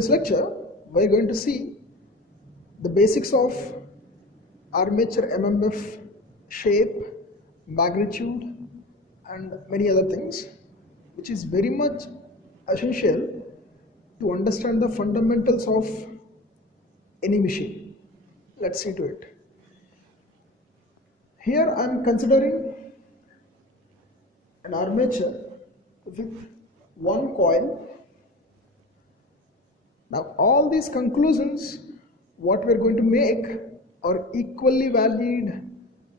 today's lecture, we are going to see the basics of armature mmf shape, magnitude, and many other things, which is very much essential to understand the fundamentals of any machine. Let's see to it. Here I am considering an armature with one coil. Now all these conclusions what we are going to make are equally valid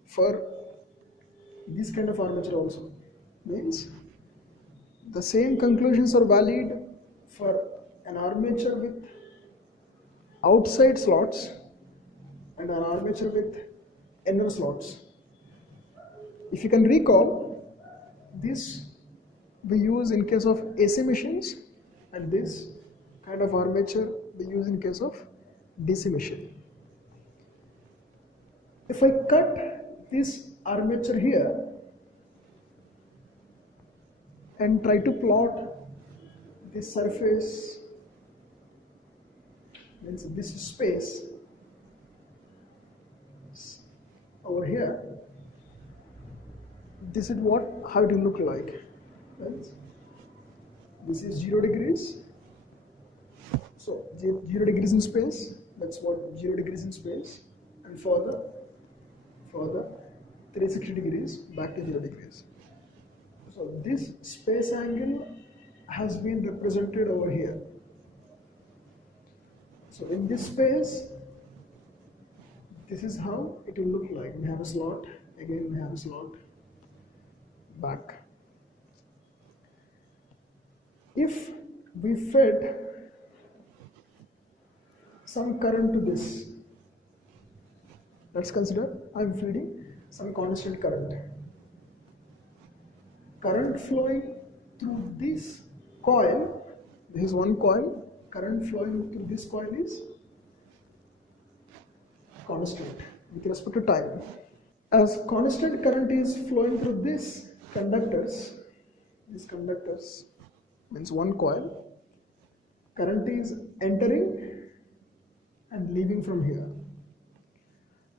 for this kind of armature also. Means the same conclusions are valid for an armature with outside slots and an armature with inner slots. If you can recall, this we use in case of AC machines, and this kind of armature we use in case of DC machine. If I cut this armature here and try to plot this surface, means this space over here, this is how it will look like. This is 0 degrees. So 0 degrees in space, that's what 0 degrees in space, and further 360 degrees back to 0 degrees. So this space angle has been represented over here. So in this space, this is how it will look like. We have a slot, again we have a slot, back. If we fed some current to this, let's consider I am feeding some constant current. Current flowing through this coil, this is one coil, current flowing through this coil is constant with respect to time. As constant current is flowing through these conductors means one coil, current is entering and leaving from here.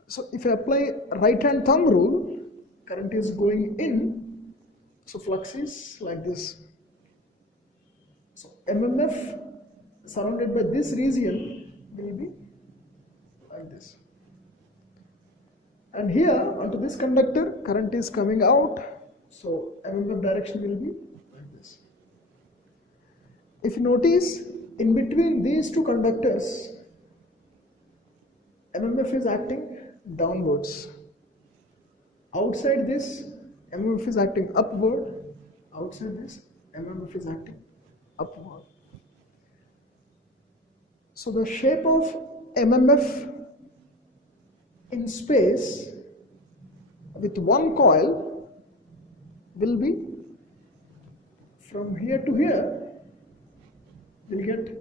So if I apply right hand thumb rule, current is going in, so flux is like this. So mmf surrounded by this region will be like this. And here onto this conductor, current is coming out, so mmf direction will be like this. If you notice, in between these two conductors, mmf is acting downwards. Outside this, mmf is acting upward. Outside this, mmf is acting upward. So the shape of mmf in space with one coil will be from here to here. We'll get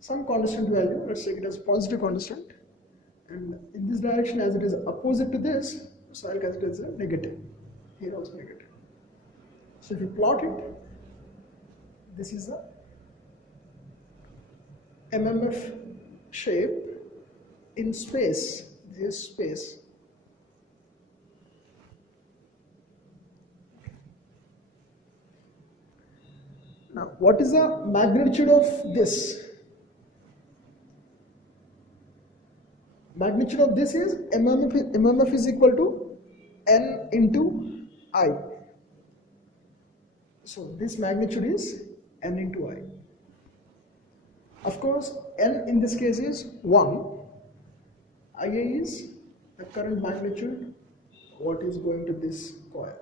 some constant value. Let's take it as positive constant. And in this direction, as it is opposite to this, so I'll consider it as a negative. Here also negative. So if you plot it, this is the mmf shape in space. This is space. Now, what is the magnitude of this? Magnitude of this is mmf is equal to n into I. So this magnitude is n into I. Of course, n in this case is 1. Ia is the current magnitude what is going to this coil.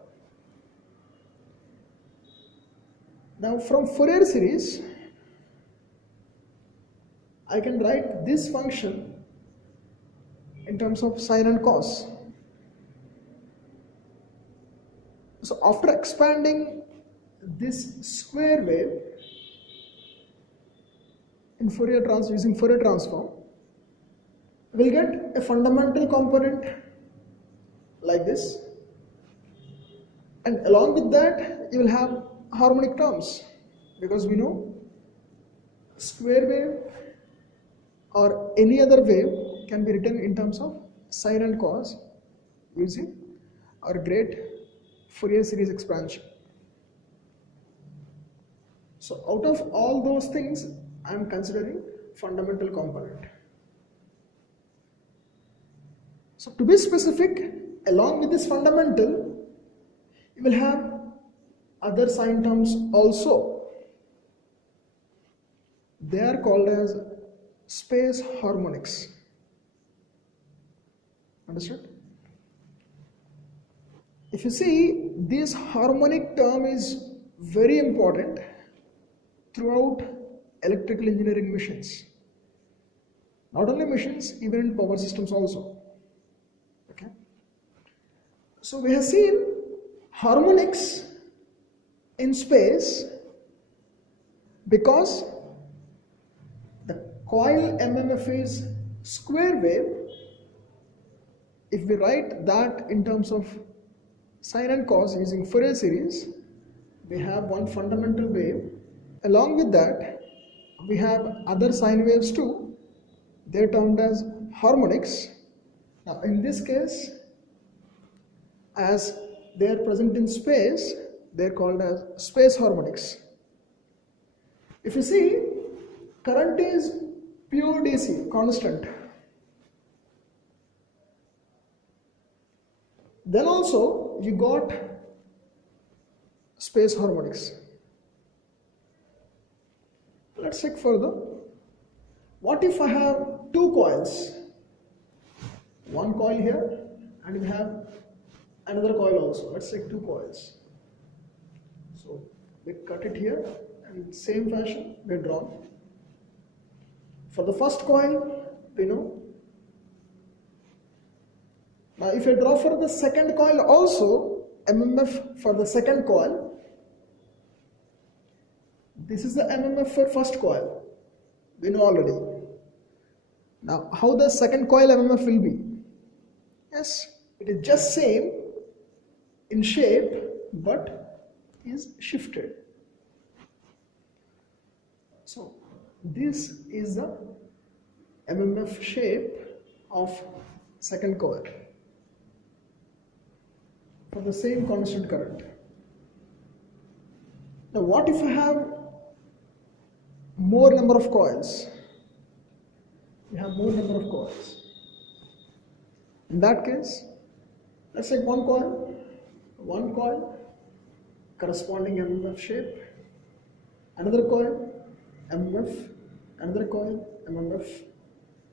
Now from Fourier series, I can write this function in terms of sine and cos. So after expanding this square wave in using Fourier transform, we'll get a fundamental component like this, and along with that you will have harmonic terms, because we know square wave or any other wave can be written in terms of sine and cos using our great Fourier series expansion. So out of all those things, I am considering fundamental component. So to be specific, along with this fundamental, you will have other sine terms also. They are called as space harmonics. Understood? If you see, this harmonic term is very important throughout electrical engineering machines. Not only machines, even in power systems also. Okay. So we have seen harmonics in space because the coil mmf is square wave. If we write that in terms of sine and cos using Fourier series, we have one fundamental wave. Along with that, we have other sine waves too. They are termed as harmonics. Now in this case, as they are present in space, they are called as space harmonics. If you see, current is pure DC, constant. Then also you got space harmonics. Let's check further. What if I have two coils? One coil here and we have another coil also. Let's take two coils. So we cut it here and in same fashion we draw. For the first coil, we know. Now if I draw for the second coil also, mmf for the second coil, this is the mmf for first coil, we know already. Now how the second coil mmf will be? Yes, it is just same in shape but is shifted. So this is the mmf shape of second coil for the same constant current. Now what if I have more number of coils? We have more number of coils. In that case, let's take one coil, corresponding mmf shape, another coil, mmf, another coil, mmf,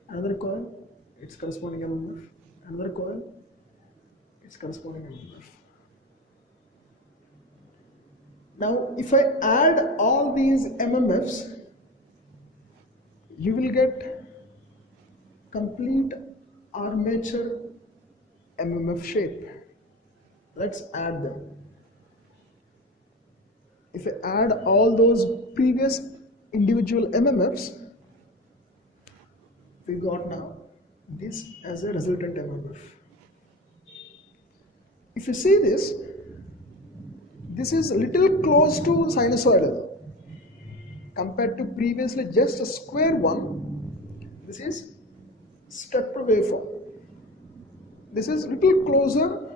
another coil, its corresponding mmf, another coil, its corresponding mmf. Now if I add all these mmfs, you will get complete armature mmf shape. Let's add them. If I add all those previous individual mmfs, we got now this as a resultant mmf. If you see this is a little close to sinusoidal compared to previously just a square one. This is stepped waveform. This is little closer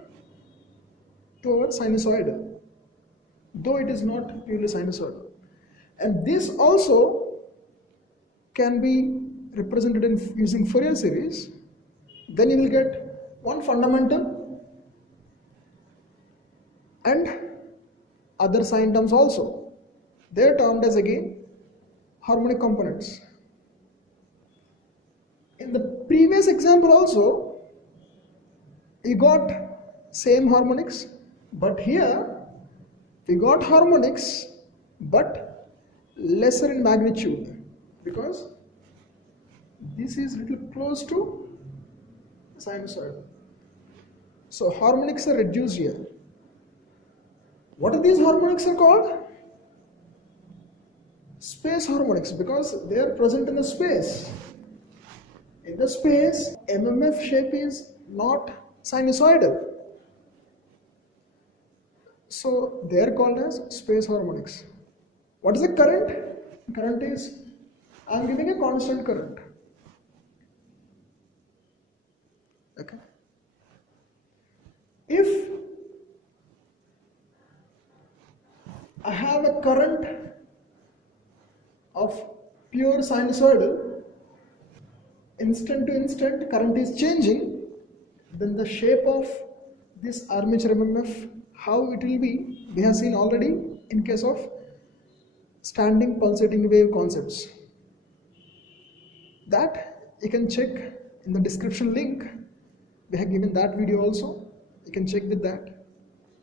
towards sinusoidal, though it is not purely sinusoidal. And this also can be represented in using Fourier series. Then you will get one fundamental and other sine terms also. They are termed as again harmonic components. In the previous example also, you got same harmonics, but here we got harmonics but lesser in magnitude because this is little close to sinusoid. So harmonics are reduced here. What are these harmonics are called? Space harmonics, because they are present in the space. In the space, mmf shape is not sinusoidal. So they are called as space harmonics. What is the current? Current is I am giving a constant current. Okay. If I have a current of pure sinusoidal, instant to instant current is changing, then the shape of this armature mmf, how it will be, we have seen already in case of standing pulsating wave concepts. That you can check in the description link. We have given that video also. You can check with that.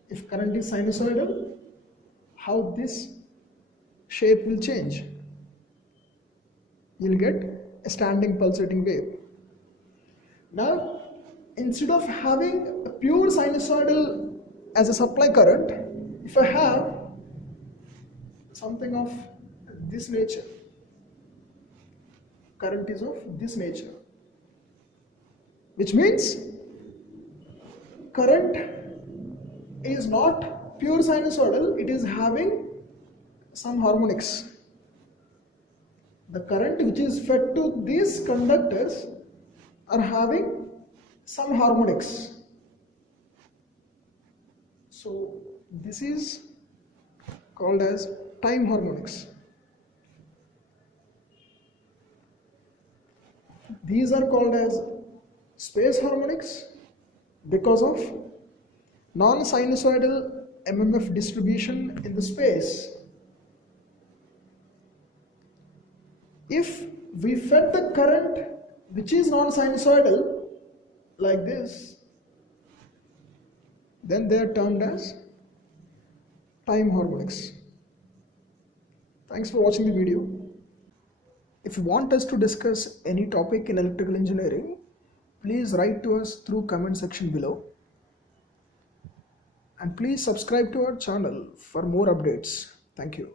If current is sinusoidal, how this shape will change. You'll get a standing pulsating wave. Now, instead of having a pure sinusoidal as a supply current, if I have something of this nature, current is of this nature, which means current is not pure sinusoidal, it is having some harmonics. The current which is fed to these conductors are having some harmonics. So this is called as time harmonics. These are called as space harmonics because of non-sinusoidal mmf distribution in the space. If we fed the current which is non-sinusoidal like this, then they are termed as time harmonics. Thanks for watching the video. If you want us to discuss any topic in electrical engineering, please write to us through comment section below. And please subscribe to our channel for more updates. Thank you.